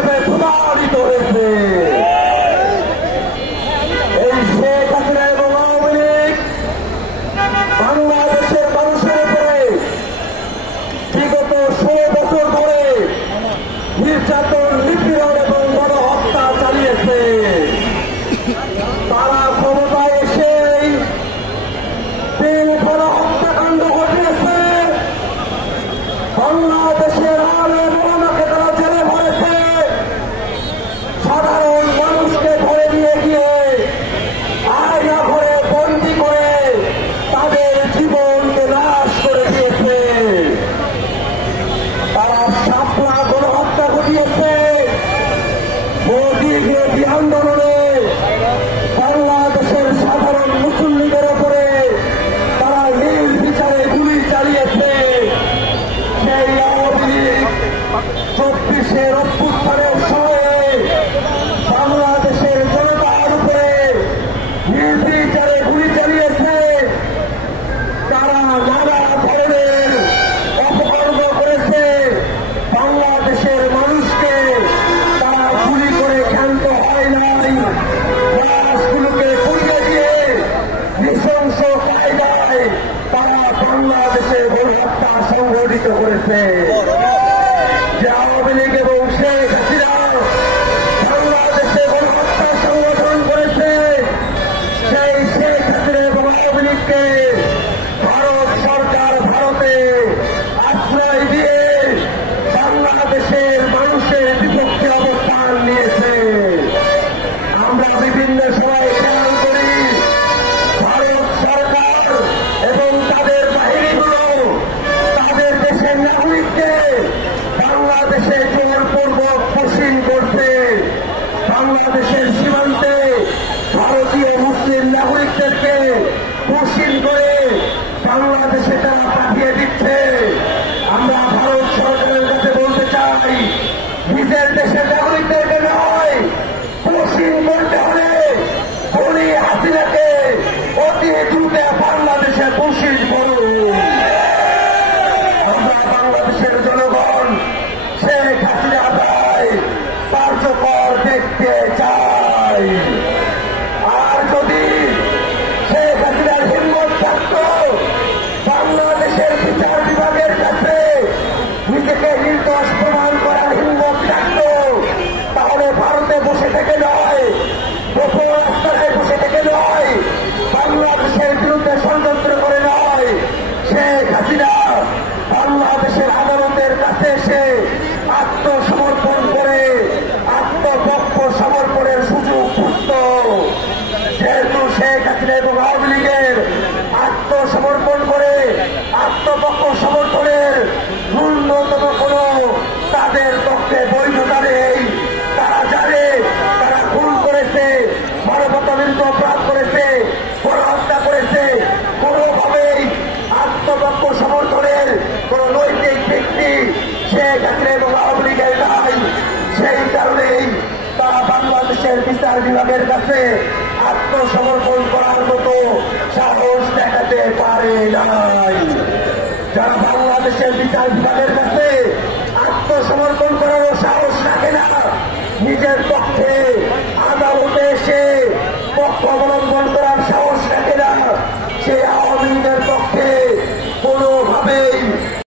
হিসেবে প্রমাণিত হয়েছে। এই শেখ হাসিনা এবং আওয়ামী লীগ বাংলাদেশের মানুষের উপরে বিগত 16 বছর ধরে নির্যাতন, নিপীড়ন এবং গণহত্যা চালিয়েছে। তারা ক্ষমতায় এসেই তিনখানা হত্যাকাণ্ড ঘটিয়েছে। বাংলাদেশের আলেম ওলামাকে তারা জেলে ভরেছে। সাধারণ মানুষকে ধরে নিয়ে গিয়ে আয়না ঘরে বন্দী করে তাদের জীবনকে নাশ করে দিয়েছে। তারা শাপলা গণহত্যা ঘটিয়েছে। মোদী বিরোধী আন্দোলনে বাংলাদেশের সাধারণ মুসল্লিদের উপরে তারা নির্বিচারে গুলি চালিয়েছে। সেই আওয়ামী লীগ 24-এর অভ্যুত্থানের সময়ে বাংলাদেশের জনতার উপরে নির্বিচারে গুলি চালিয়েছে। তারা নানা ধরনের অপকর্ম করেছে। বাংলাদেশের মানুষকে তারা গুলি করে ক্ষান্ত হয় নাই। লাশগুলোকে পুড়িয়ে দিয়ে নৃশংস কায়দায় তারা বাংলাদেশের গণহত্যা সংঘটিত করেছে। যে আওয়ামী লীগ এবং শেখ হাসিনা বাংলাদেশে গণহত্যা সংগঠন করেছে, সেই শেখ হাসিনা এবং আওয়ামী লীগকে ভারত সরকার ভারতে আশ্রয় দিয়ে বাংলাদেশের মানুষের বিপক্ষে অবস্থান নিয়েছে। আমরা বিভিন্ন সময় খেয়াল করি ভারত সরকার এবং তাদের বাহিনীগুলো তাদের দেশের নাগরিককে বাংলাদেশে জোরপূর্বক পুশিং করছে। বাংলাদেশের সীমান্তে ভারতীয় মুসলিম নাগরিকদেরকে পুশিং করে বাংলাদেশে তারা পাঠিয়ে দিচ্ছে। আমরা ভারত সরকারের কাছে বলতে চাই, নিজের দেশের নাগরিকদেরকে নয়, পুশিং করতে হলে খুনি হাসিনাকে অতি দ্রুত বাংলাদেশে পুশিং করুন। আমরা বাংলাদেশের জনগণ শেখ হাসিনা দায় কার্যকর দেখতে চাই। আর যদি শেখ হাসিনার হিম্মত থাকত বাংলাদেশের বিচার বিভাগের কাছে নিজেকে নির্দোষ প্রমাণ করার হিম্মত থাকত, তাহলে ভারতে বসে থেকে নয়, গোপন রাস্তায় বসে থেকে নয়, বাংলাদেশের বিরুদ্ধে ষড়যন্ত্র করে নয়, শেখ হাসিনা বাংলাদেশের আদালতের কাছে এসে আত্মসমর্পণ করে আত্মপক্ষ সমর্পণের সুযোগ খুঁজত। যেহেতু শেখ হাসিনা এবং আওয়ামী লীগের আত্মসমর্পণ করে আত্মপক্ষ সমর্থনের ন্যূনতম কোন তাদের পক্ষে বৈধতা নেই। তারা জানে তারা খুন করেছে, মানবতা বিরুদ্ধে অপরাধ করেছে, গণহত্যা করেছে। কোনোভাবেই আত্মপক্ষ সমর্থনের কোন নৈতিক ভিত্তি শেখ হাসিনা এবং আওয়ামী লীগের নাই। সেই কারণেই তারা বাংলাদেশের বিচার বিভাগের কাছে আত্মসমর্পণ করার মতো সাহস দেখাতে পারে নাই। যারা বাংলাদেশের বিচার বিভাগের কাছে আত্মসমর্পণ করারও সাহস রাখে না, নিজের পক্ষে আদালতে এসে পক্ষ